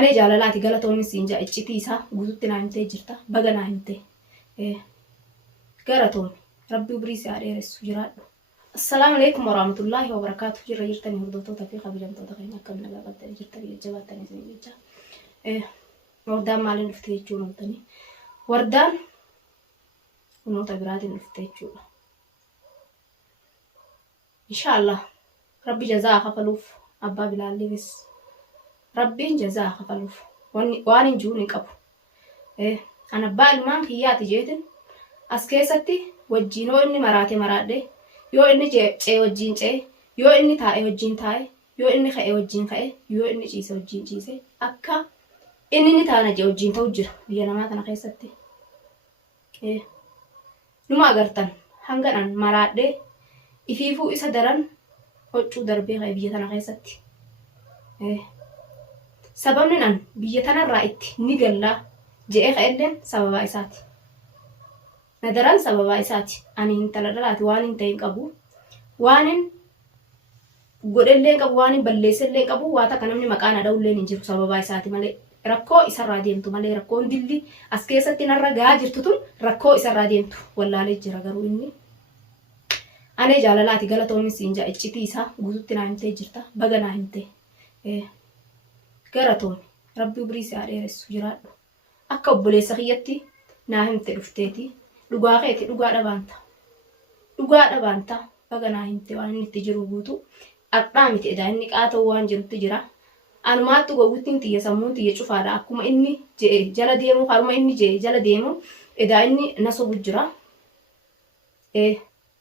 Ane jaalalaati galatoonni siin jaa iccitii isaa guututti naa himtee jirta. Baga naa himte. Galatoonni rabbi ubrii si dheeressu jiraadhu. Assalamu alaikum warahmatullahi wabarakatuh. Jirra jirtanii hordoftoota fi kabajamtoota keenya akkam nagaa qabdanii jirtanii jajjabaatanii isin jecha. Wardaan maaliin dhufte jechuun ooltanii. Wardaan kunoota biraatiin dhufte jechuudha. Inshallah rabbi jazaa kafaluuf abbaa bilaalleefis rabbiin jazaa kafaluuf waan hin jiruun hin qabu. An abbaa ilmaan kiyyaati jeetin as keessatti wajjin yoo inni maraate maraadhe yoo inni cee wajjin cee yoo inni taa'e wajjin taa'e yoo inni ka'e wajjin ka'e yoo inni ciise wajjin ciise akka inni ni taana jee wajjin ta'u jira biyya namaa kana keessatti. Numa agartan hangadhan maraadhe ifiifuu isa daran hoccuu darbee ka'e biyya tana keessatti. Sababni nan biyya tanarraa itti ni gallaa je'ee ka'elleen sababaa isaati. Nadaran sababaa isaati. Ani intala dhalaati waan hin ta'in qabu. Waan hin godhellee qabu, waan hin balleessellee qabu, waa takka namni maqaan ada'ullee hin jiru sababaa isaati malee. Rakkoo isarraa deemtu malee rakkoon dilli as keessatti narra gahaa jirtu tun rakkoo isarraa deemtu wallaalee jira garuu inni. Ane jaalalaati galatoonni siin jaa iccitii isaa guututti naa himtee jirta. Baga naa himte. Galatoonni rabbi ubrii si dheeressu jiraadhu. Akka obboleessa kiyyatti naa himte dhufteeti. Dhugaa keeti dhugaa dhabaanta. Dhugaa dhabaanta baga naa himte waan inni itti jiru guutu. Aqdhaa miti edaa inni qaata'u waan jirutti jira. Anumaattu gowwittiin xiyya sammuun xiyya cufaadha. Akkuma inni je'e jala deemu haruma inni je'e jala deemu edaa inni na sobu jira.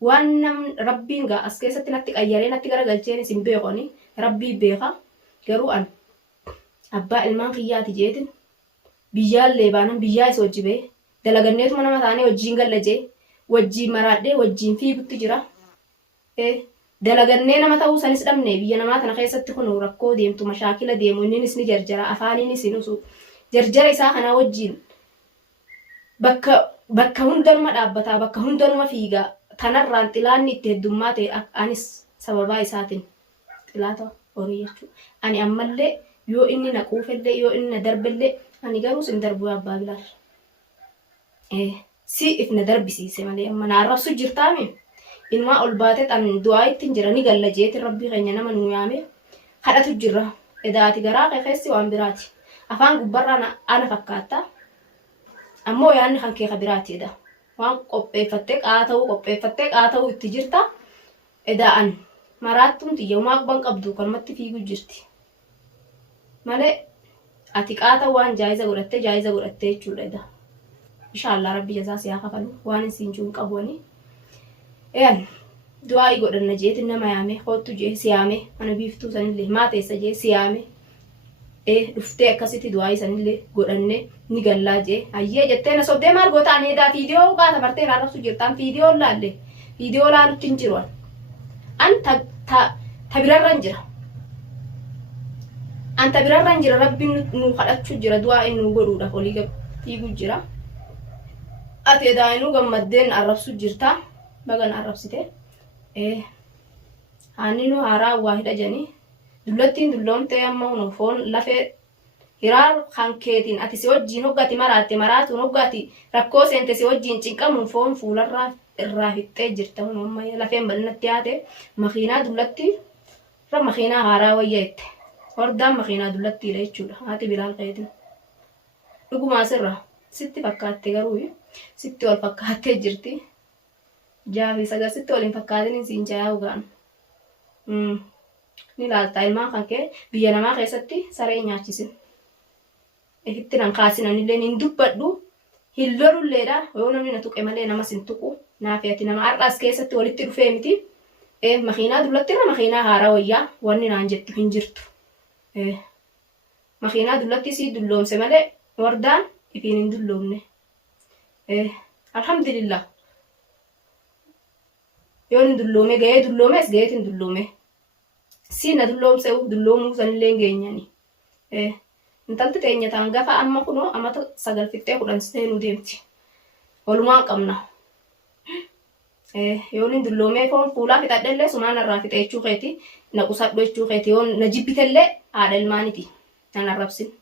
Waan namni rabbiin gaa as keessatti natti qayyaree natti garagalcheen isin beekoni rabbii beeka. Garuu an abbaa ilmaan kiyyaati jeetin biyyaallee baanan biyyaa isa hojii bee dalaganneetuma nama taanee wajjiin galla jee wajjiin maraadhee wajjiin fiigutti jira. Dalagannee nama ta'uu sanis dhabne biyya namaa tana keessatti kun rakkoo deemtu mashaakila deemu innis ni jarjara afaaniinis ni usu jarjara isaa kana wajjiin bakka hundanuma dhaabbataa bakka hundanuma fiigaa tanarraan xilaanni itti heddummaa ta'e anis sababaa isaatiin xilaata horii jechuudha. Ani ammallee yoo inni na quufellee yoo inni na darbellee ani garuu sin darbuu abbaa bilaal. Si if na darbisiise malee amma na arrabsu jirtaami. Ilmaa ol baatee tan du'aa ittiin jira ni galla jeetiin rabbii keenya nama nu yaame kadhatu jirra. Edaati garaa keessi waan biraati. Afaan gubbarraa ana fakkaata. Ammoo yaanni kan kee biraati eda. Waan qopheeffattee qaata'uu itti jirta. Eda'an maraattuun xiyyamaa ban qabdu kanumatti fiiguu jirti. Malee ati qaata waan jaayiza godhattee jechuudha eda. Inshallah rabbi jazaa si haa kafalu waan isin jiruun qabwani. Du'aa godhanna jeetiin nama yaame hoottu jee siyaame mana biiftuu sanillee maateessa jee siyaame. Dhuftee akkasitti du'aa sanillee godhanne ni gallaa jee hayyee jettee na sobdee maal goota ani edaa viidiyoo qaata martee raarrabsu jirtaan viidiyoo laalle viidiyoo laalutti hin jiru an tabirarran jira. An tabirarran jira rabbiin nu kadhachuu jira du'aa inni godhuudhaaf olii fiiguu jira. Ati edaa inni gammaddeen arrabsu jirta bagan arrabsite. Haani nu haaraa waa hidha janii dullattiin dulloomtee amma nu foon lafee hiraar kan keetiin ati si wajjiin hoggati maraatte maraatuun hoggati rakkoo seente si wajjiin cinqamuun foon fuularraa irraa fixxee jirta kun amma lafeen bal'inatti yaate makiinaa dullatti irra makiinaa haaraa wayya jette hordaan makiinaa dullattiidha jechuudha haati bilaal keetiin dhugumaa sirra sitti fakkaatte garuu sitti wal fakkaattee jirti jaafi sagar sitti waliin fakkaatin siin jaayaa ugaan ni laaltaa ilmaan kan kee biyya namaa keessatti saree nyaachisin. Ifitti nan kaasinanillee hin dubbadhu hin lolulleedha yoo namni na tuqe malee nama sin tuqu naafi ati nama har'aas keessatti walitti dhufee miti. Makiinaa dullatti irra makiinaa haaraa wayyaa wanni naan jettu hin jirtu. Makiinaa dullatti sii dulloomse malee wardaan ifiin hin dulloomne. Alhamdulillah. Yoo hin dulloome gahee dulloomes gaheetiin dulloome. Si na dulloomse dulloomuu sanillee hin geenyani. Intalti teenya ta'an gafa amma kunoo amata 9 fixxee 10 seenuu deemti. Walumaa qabna. Yoo hin dulloomee foon fuulaa fixadhellee sumaan irraa fixe jechuu keeti na qusadhu jechuu keeti yoo na jibbitellee haadha ilmaaniti nan arrabsin.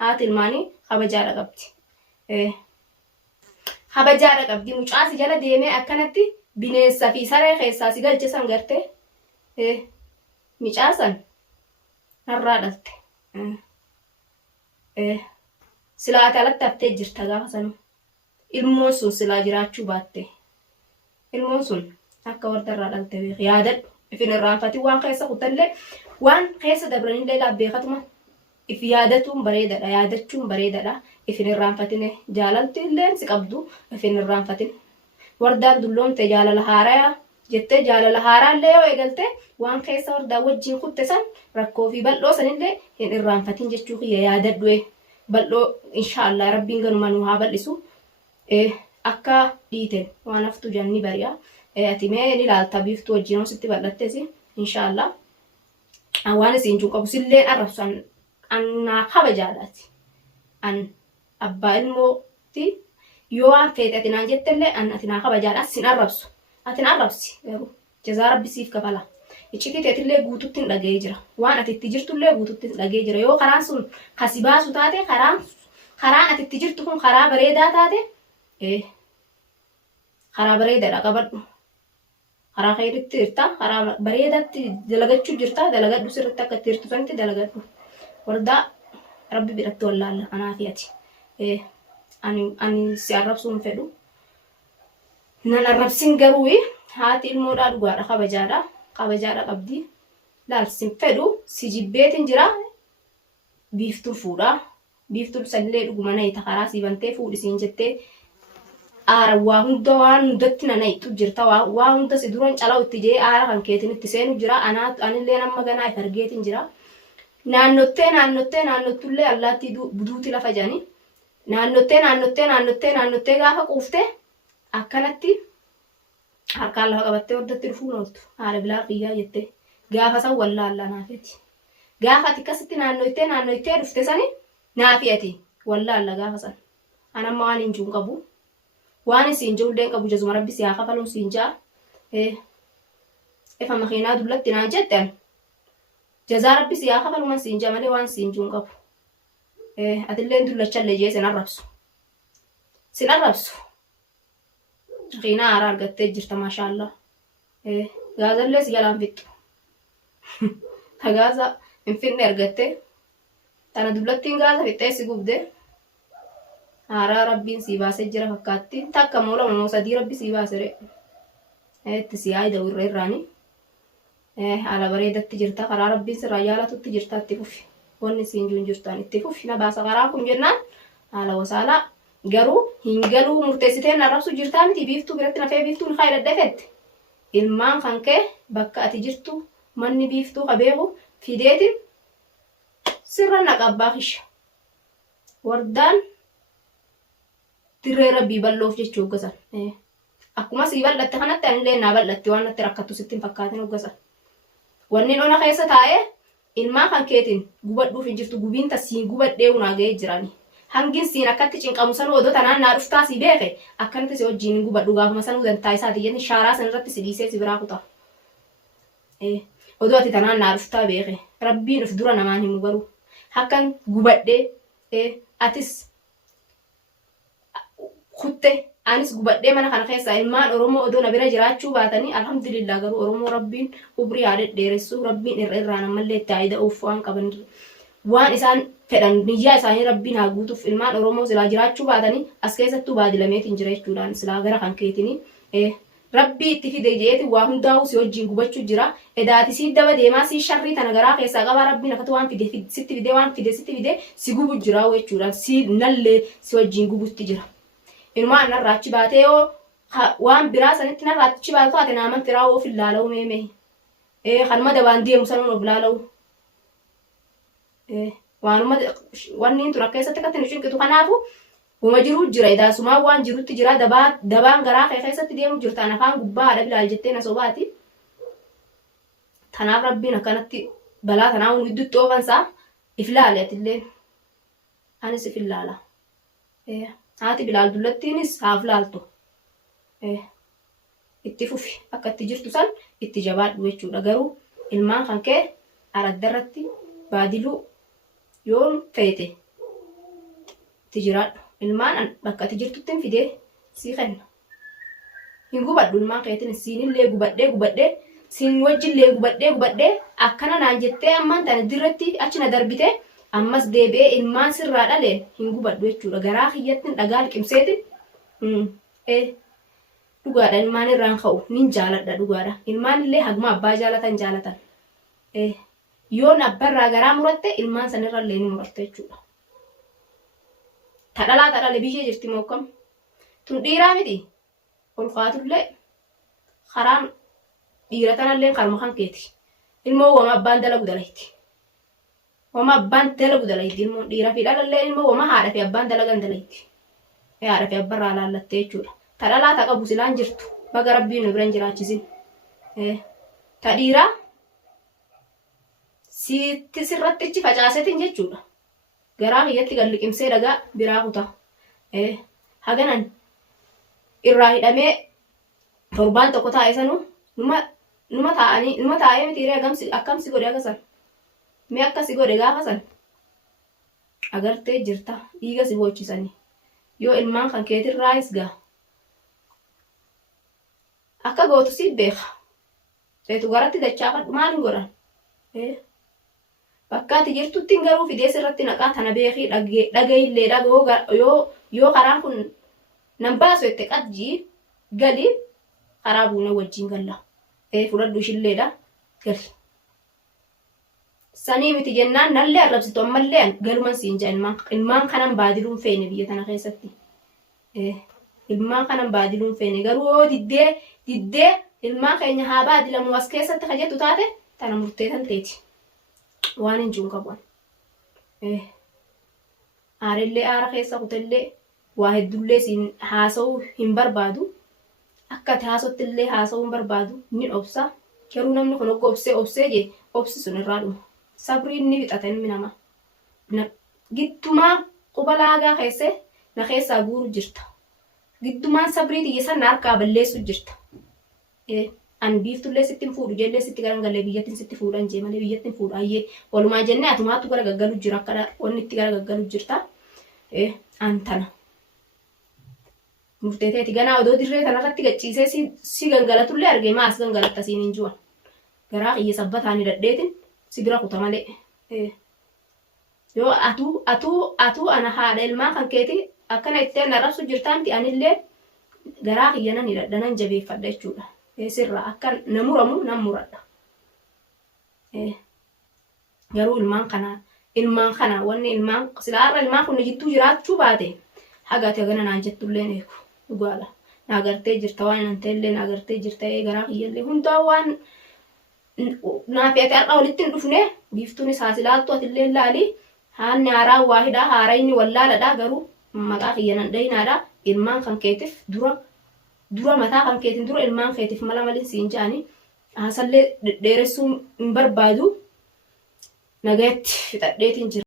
haati ilmaanii kabajaadha qabdi. Kabajaadha qabdi. Mucaa si jala deemee akkanatti bineensa fi saree keessaa si galche san gartee mucaa san narraa dhalte. Silaate alatti haftee jirta gaafa sanu. Ilmoon sun silaa jiraachuu baatte. Ilmoon sun akka wardarraa dhalte beek yaadadhu. Ifin irraanfati waan keessa kutallee waan keessa dabranillee laabbeekatuma. If yaadatuun bareedadha. Yaadachuun bareedadha. Ifin irraanfatine jaalalti illee si qabdu ifin irraanfatin. Wardaan dulloomte jaalala haaraa jettee jaalala haaraallee yoo eegalte waan keessa wardaa wajjin kutte san rakkoo fi bal'oo sanillee hin irraanfatin jechuu kiyya yaadadhu. Bal'oo inshaallah rabbiin ganuma nu haa bal'isu. Akka dhiiten waan haftu janni bari'a. Ati mee ni ilaalta biiftuu wajjin sitti bal'attes inshaallah. Waan isiin jun qabu silleen arrabsu annaa kabajaadhaati. An abbaa ilmooti yoo waan feete ati naan jettellee ati naa kabajaadhaas sin arrabsu. Ati na arrabsi garuu jazaa rabbi siif kafala. Iccititeetillee guututti hin dhagee jira. Waan ati itti jirtullee guututti hin dhagee jira. Yoo karaan sun kasi baasu taate karaan ati itti jirtu kun karaa bareedaa taate karaa bareedaadha qabadhu. Karaa keeritti jirta. Karaa bareedaatti dalagachuu jirta. Dalagadhu sirriitti akka itti jirtu sanitti dalagadhu. Wardaa rabbi biratti wallaalla anaa fi ati. Ani si arrabsuun fedhu. Nan arrabsin garuu haati ilmoodhaa dhugaadha kabajaadha. Kabajaadha qabdi. Laalsin fedhu si jibbeetin jira. Biiftuun fuudha. Biiftuun sallee dhuguma nayita karaa sii bantee fuudhisiin jettee aara waa hunda waan hundatti na nayitu jirta. Waa hunda si duran calaa itti jee aara kan keetin itti seenu jira. Anillee nama ganaa if argeetin jira. Naannottullee allaattii buduuti lafa jani. Naannottee gaafa quufte akkanatti harkaan lafa qabattee hordatti dhufuun ooltu. Haala bilaa qiyyaa jettee gaafa san wallaallaa naafeti. Gaafa ati akkasitti naannottee dhufte sani naafeti wallaalla gaafa san. Anamma waan hin jiru qabu. Waan isiin jirullee qabu jazuma rabbi si haa kafaluun siin jaa. Efa makiinaa dullatti naan jetteen jazaa rabbi si haa kafaluman siin jaa malee waan siin jiru qabu. Atillee dullachallee jee sin arrabsu. Sin arrabsu. Makiinaa haaraa argattee jirta maashaallah. Gaazallee si jalaan fixxu. Gaaza hin finne argattee tana dullattiin gaaza fixxee si gubdee. Haaraa rabbiin sii baasee jira fakkaatti. Takka moo lama moo sadii rabbi sii baasere. Itti si yaa'ida wirra irraani. Haala bareedatti jirta. Karaa rabbiin sirraa jaalatutti jirta itti fufi. Wanni siin jiru jirtaan itti fufi. Na baasa karaa kun jennaan haala wasaalaa. Garuu hin galuu murteessiteen arrabsu jirtaa miti biiftuu biratti nafee biiftuun haa dadhafette. Ilmaan kan kee bakka ati jirtu manni biiftuu qabeeku fideetiin sirra naqabbaa kisha. Wardaan dirree rabbii bal'oof jechuu hoggasan. Akkuma sii bal'atte kanatti anillee naa bal'atte waan natti rakkattu sitti hin fakkaatin hoggasan. Wanni ona keessa taa'ee ilmaan kan keetiin gubadhuuf hin jirtu gubiin tasiin gubadhee unaa ga'ee jirani. Hangin siin akkatti cinqamu san odoo tanaan naa dhuftaa si beeke akkanatti si wajjin gubadhu gaafuma san dantaa isaati jenni shaaraa san irratti si dhiisee si biraa kuta. Odoo ati tanaan naa dhuftaa beeke rabbiin of dura namaan himu garuu akkan gubadhee atis kutte anis gubadhee mana kana keessa ilmaan Oromoo odoo na bira jiraachuu baatanii alhamdulillah garuu Oromoo rabbiin ubrii haa dheeressu rabbiin irraa namallee itti faayida'uuf waan qaban waan isaan fedhan niyyaa isaanii rabbiin haa guutuuf ilmaan Oromoo silaa jiraachuu baatanii as keessattuu baadilameetiin jira jechuudhaan silaa gara kan keetinii rabbii itti fide jeeti waa hundaa'u si wajjin gubachuu jira edaati si daba deemaa si sharrii tana garaa keessaa qabaa rabbiin akkatu waan fide sitti fide waan fide sitti fide si gubu jira jechuudhaan si nallee si wajjin gubutti jira. Ilmaan narraachi baatee yoo waan biraa sanitti narraachi baatu ati naaman firaa of ilaala'u meemee. Kanuma dabaan deemu sanuun of ilaala'u. Waanuma wanni tun akka keessatti akkatti nu cinqitu kanaafu uma jiru jira edaasumaa waan jirutti jira dabaan garaa keessatti deemu jirtaan afaan gubbaa haadha bilaal jettee na sobaati. Tanaaf rabbiin akkanatti balaa tanaa hun gidduutti oofansaa if ilaale atillee anis if ilaala. Haati bilaal dullattiinis haaf laaltu. Itti fufi akka itti jirtu san itti jabaadhu jechuudha. Garuu ilmaan kan kee araddarratti baadiluu yoon feete tijiraadhu ilmaan bakka ati jirtutti fidee sii kenna. Hin gubadhu ilmaan keetiin siinillee gubadhee siin wajjillee gubadhee akkana naan jettee ammaan tana dirratti achi na darbite ammas deebi'ee ilmaan sirraa dhaleen hin gubadhu jechuudha. Garaa kiyyattiin dhagaa liqimseetiin dhugaadha ilmaan irraan ka'u nin jaaladha dhugaadha. Ilmaan illee haguma abbaa jaalatan. Yoon abbarraa garaa muratte ilmaan sanirrallee ni muratte jechuudha. Tadhalaa biyyee jirti mokkam. Tun dhiiraa miti. Ol kaatullee karaan dhiira tanallee karma kan keeti. Ilmoo wama abbaan dalagu dalayti. Ilmoon dhiiraa fi dhalallee ilmoo wama haadha fi abbaan dalagan dalayti. Haadha fi abbarraa laallattee jechuudha. Tadhalaa qabu silaan jirtu. Baga rabbiin nu biran jiraachisin. Ta dhiiraa sirrattichi facaasetiin jechuudha. Garaa kiyyatti galliqimsee dhagaa biraa kuta. Haganan irraa hidhamee torbaan tokko taa'e sanuu numa taa'ee mitiiree akkamsi godhe agasan. Mee akkasi godhe gaafa san agartee jirta dhiiga si boochisanii. Yoo ilmaan kan keetirraayis gaa akka gootu si beeka. Seetu garatti dachaafadhu maaliin godhan? Bakka ati jirtutti garuu fidee sirratti naqaa tana beekii dhagaillee yoo karaan kun nan baasu itti qajjii gali karaa buune wajjin galla. Fudhadhu ishilleedha gali. Sanii miti jennaan nallee arrabsitu ammallee galuman siin jaa ilmaan kanan baadiluun feene biyya tana keessatti. Ilmaan kanan baadiluun feene garuu yoo diddee ilmaan keenya haa baadilamu as keessatti kajettu taate tana murtee tan teeti. Waan hin jiru qabuun. Aarellee aara keessa kutellee waa heddullee siin haasa'uu hin barbaadu. Akka ati haasottillee haasa'uu hin barbaadu ni obsa. Garuu namni kun akka obsee jee obsi sun irraa dhuma. Sabriin ni fixata ilmi namaa. Giddumaa quba laagaa keessee na keessaa guuru jirta. Giddumaan sabrii xiyyeessan na harkaa balleessu jirta. An biiftullee sitti fuudhu jellee sitti garangalee biyyattiin sitti fuudhan jee malee biyyattiin fuudhaayyee walumaa jennee atumaattu gara gaggalu jira akka wanni itti gara gaggalu jirta. An tana. Murteeteeti ganaa odoo dirree kanarratti gachiisee si gangalatullee argee maas gangalatta siin hin ju'an. Garaa kiyya sabbataanii dadheetin si bira kuta malee. Yoo atuu ana haadha ilmaa kan keeti akkana itteen narrabsu jirtaan miti anillee garaa kiyya nan hidhadhanan jabeeffadha jechuudha. Sirraa akka namuramu nan muradha. Garuu ilmaan kana wanni silaarra ilmaan kun jittuu jiraachuu baate hagaati hagana naan jettullee eeku dhugaadha. Na agartee jirta waan nan ta'ellee na agartee jirta garaa kiyyallee hundaa waan naafi ati har'a walitti hin dhufne biiftuunis haasilaattu atillee laali haanni haaraa waa hidhaa haara inni wallaaladha garuu maqaa kiyya nan dhayinaadha ilmaan kan keetiif dura mataa kan keetiin dura ilmaan keetiif mala malin siin jaani haasallee dheeressuu hin barbaadu nagayatti fixadheetiin jira.